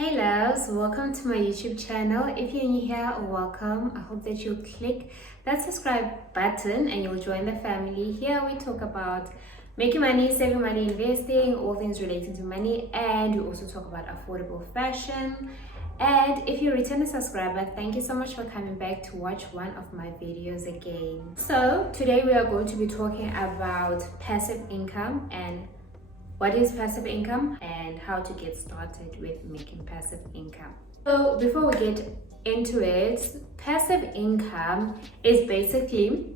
Hey loves, welcome to my YouTube channel. If you're new here, welcome. I hope that you'll click that subscribe button and you'll join the family. Here we talk about making money, saving money, investing, all things relating to money, and we also talk about affordable fashion. And if you're a returning subscriber, thank you so much for coming back to watch one of my videos again. So today we are going to be talking about passive income and what is passive income and how to get started with making passive income. So before we get into it, passive income is basically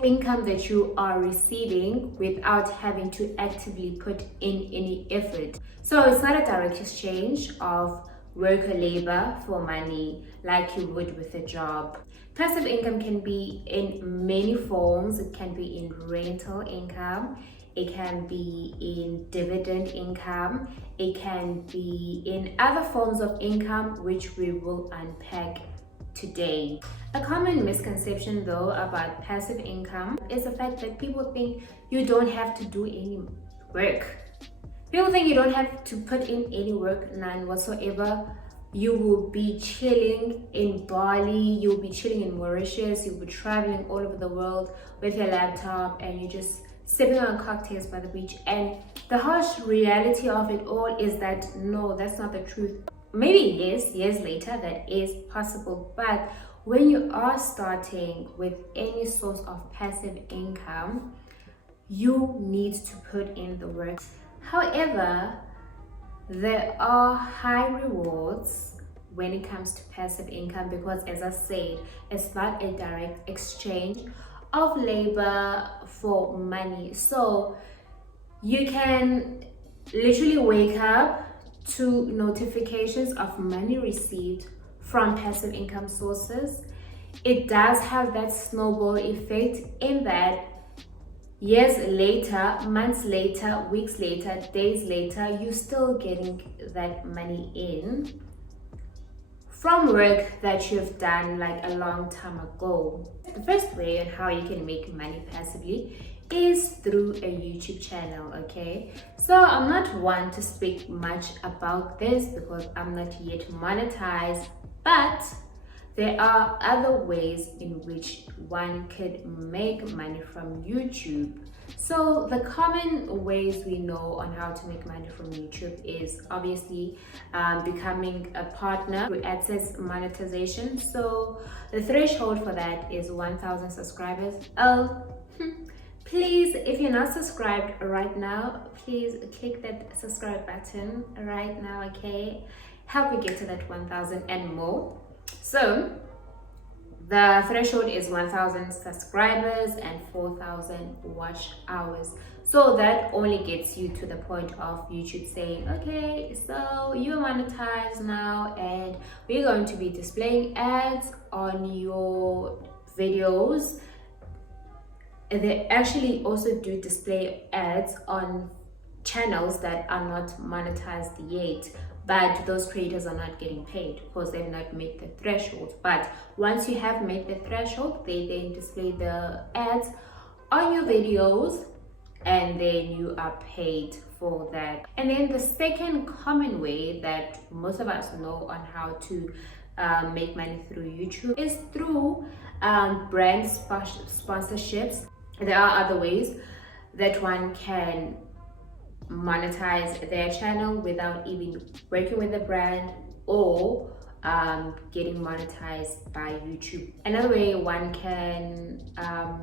income that you are receiving without having to actively put in any effort. So it's not a direct exchange of work or labor for money like you would with a job. Passive income can be in many forms. It can be in rental income, it can be in dividend income, it can be in other forms of income which we will unpack today. A common misconception though about passive income is the fact that people think you don't have to do any work. People think you don't have to put in any work, none whatsoever. You will be chilling in Bali, you'll be chilling in Mauritius, you'll be traveling all over the world with your laptop and you just sipping on cocktails by the beach. And the harsh reality of it all is that no, that's not the truth. Maybe yes, years later that is possible, but when you are starting with any source of passive income, you need to put in the work. However, there are high rewards when it comes to passive income because, as I said, it's not a direct exchange of labor for money. So you can literally wake up to notifications of money received from passive income sources. It does have that snowball effect in that years later, months later, weeks later, days later, you're still getting that money in from work that you've done like a long time ago. The first way on how you can make money passively is through a YouTube channel, okay? So I'm not one to speak much about this because I'm not yet monetized, but there are other ways in which one could make money from YouTube. So the common ways we know on how to make money from YouTube is obviously becoming a partner through AdSense monetization. So the threshold for that is 1,000 subscribers. Please, if you're not subscribed right now, please click that subscribe button right now, okay? Help me get to that 1,000 and more. So the threshold is 1,000 subscribers and 4,000 watch hours. So that only gets you to the point of YouTube saying, okay, so you're monetized now and we're going to be displaying ads on your videos. They actually also do display ads on channels that are not monetized yet, but those creators are not getting paid because they've not made the threshold. But once you have made the threshold, they then display the ads on your videos and then you are paid for that. And then the second common way that most of us know on how to make money through YouTube is through brand sponsorships. There are other ways that one can monetize their channel without even working with the brand or getting monetized by YouTube. Another way one can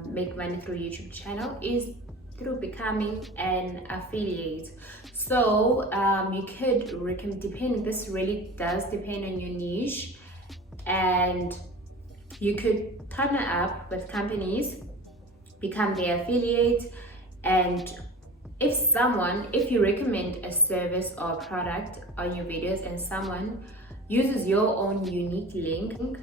make money through YouTube channel is through becoming an affiliate. So you could recommend, this really does depend on your niche, and you could partner up with companies, become their affiliate, and if you recommend a service or product on your videos and someone uses your own unique link,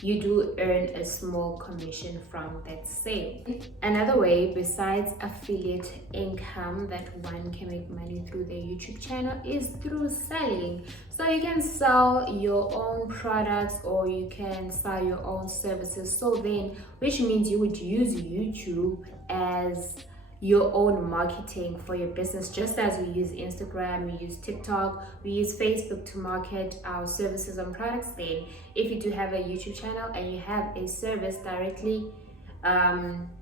you do earn a small commission from that sale. Another way besides affiliate income that one can make money through their YouTube channel is through selling. So you can sell your own products or you can sell your own services. So then, which means you would use YouTube as your own marketing for your business, just as we use Instagram, we use TikTok, we use Facebook to market our services and products. Then if you do have a YouTube channel and you have a service directly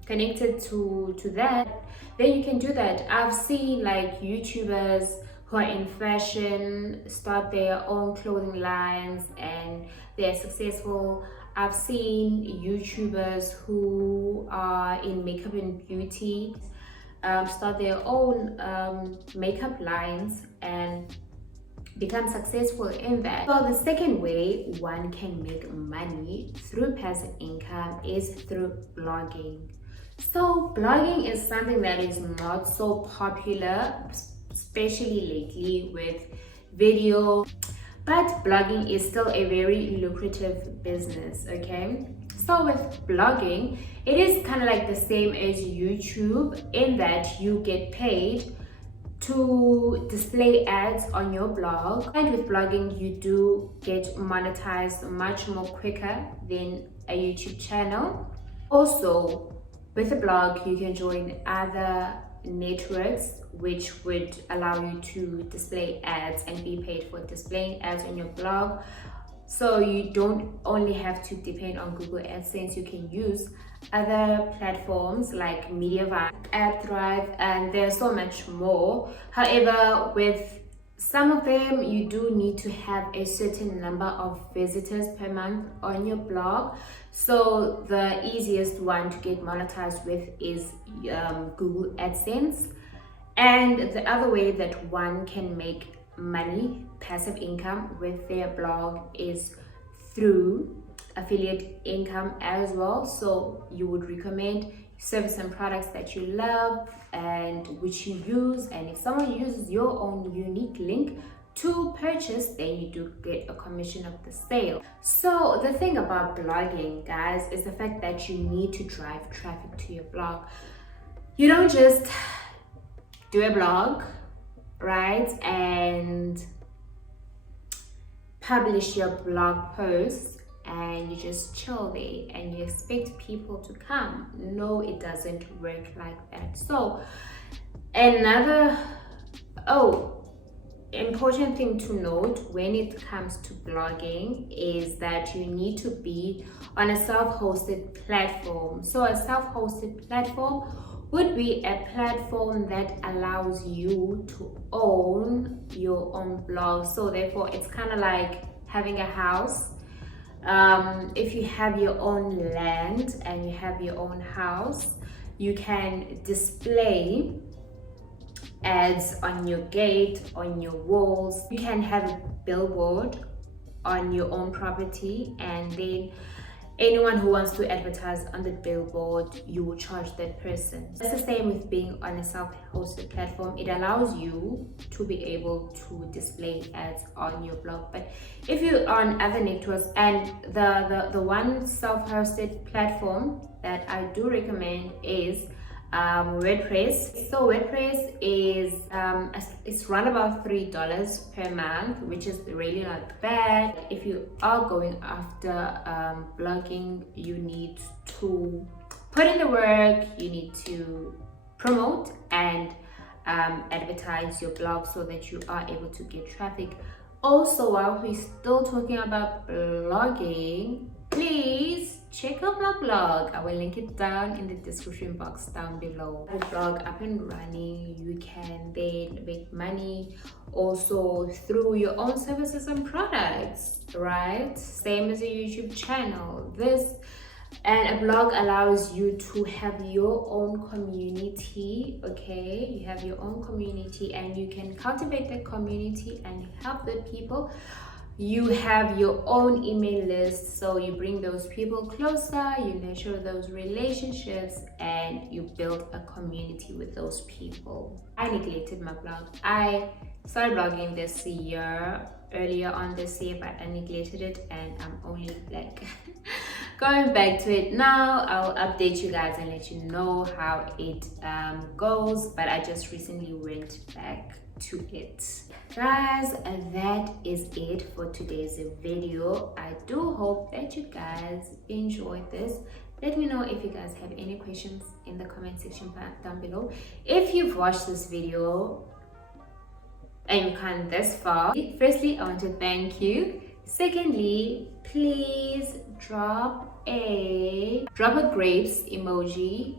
connected to that, then you can do that. I've seen like YouTubers who are in fashion start their own clothing lines and they're successful. I've seen YouTubers who are in makeup and beauty start their own makeup lines and become successful in that. So the second way one can make money through passive income is through blogging. So blogging is something that is not so popular, especially lately with video, but blogging is still a very lucrative business. Okay, so with blogging, it is kind of like the same as YouTube in that you get paid to display ads on your blog, and with blogging you do get monetized much more quicker than a YouTube channel. Also, with a blog you can join other networks which would allow you to display ads and be paid for displaying ads on your blog. So you don't only have to depend on Google AdSense, you can use other platforms like Mediavine, AdThrive, and there's so much more. However, with some of them you do need to have a certain number of visitors per month on your blog. So the easiest one to get monetized with is Google AdSense. And the other way that one can make money, passive income with their blog, is through affiliate income as well. So you would recommend service and products that you love and which you use, and if someone uses your own unique link to purchase, then you do get a commission of the sale. So the thing about blogging, guys, is the fact that you need to drive traffic to your blog. You don't just do a blog, right, and publish your blog posts and you just chill there and you expect people to come. No, it doesn't work like that. So another important thing to note when it comes to blogging is that you need to be on a self-hosted platform. So a self-hosted platform would be a platform that allows you to own your own blog. So therefore it's kind of like having a house. If you have your own land and you have your own house, you can display ads on your gate, on your walls. You can have a billboard on your own property, and then anyone who wants to advertise on the billboard, you will charge that person. It's the same with being on a self-hosted platform. It allows you to be able to display ads on your blog. But if you're on other networks, and the one self-hosted platform that I do recommend is WordPress. So WordPress is it's run about $3 per month, which is really not bad. If you are going after blogging, you need to put in the work, you need to promote and advertise your blog so that you are able to get traffic. Also, while we're still talking about blogging, please check out my blog. I will link it down in the description box down below. The blog up and running, you can then make money also through your own services and products, right? Same as a YouTube channel. And a blog allows you to have your own community. Okay, you have your own community and you can cultivate that community and help the people. You have your own email list, so you bring those people closer, you nurture those relationships, and you build a community with those people. I neglected my blog. I started blogging this year, earlier on this year, but I neglected it, and I'm only like going back to it now. I'll update you guys and let you know how it goes, but I just recently went back to it. Guys, that is it for today's video. I do hope that you guys enjoyed this, Let me know if you guys have any questions in the comment section down below. If you've watched this video and you come this far, firstly, I want to thank you. Secondly, please drop a grapes emoji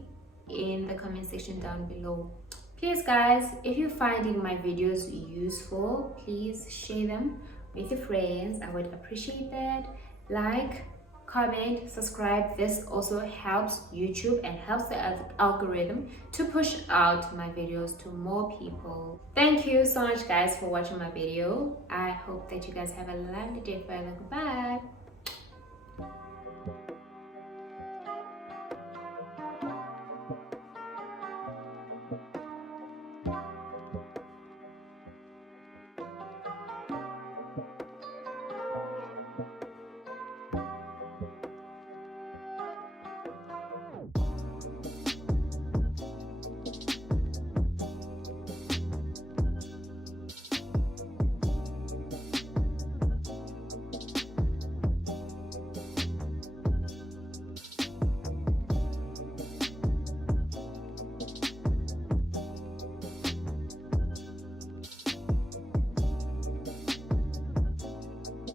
in the comment section down below. Please guys, if you're finding my videos useful, please share them with your friends. I would appreciate that. Like, comment, subscribe. This also helps YouTube and helps the algorithm to push out my videos to more people. Thank you so much guys for watching my video. I hope that you guys have a lovely day further. Goodbye.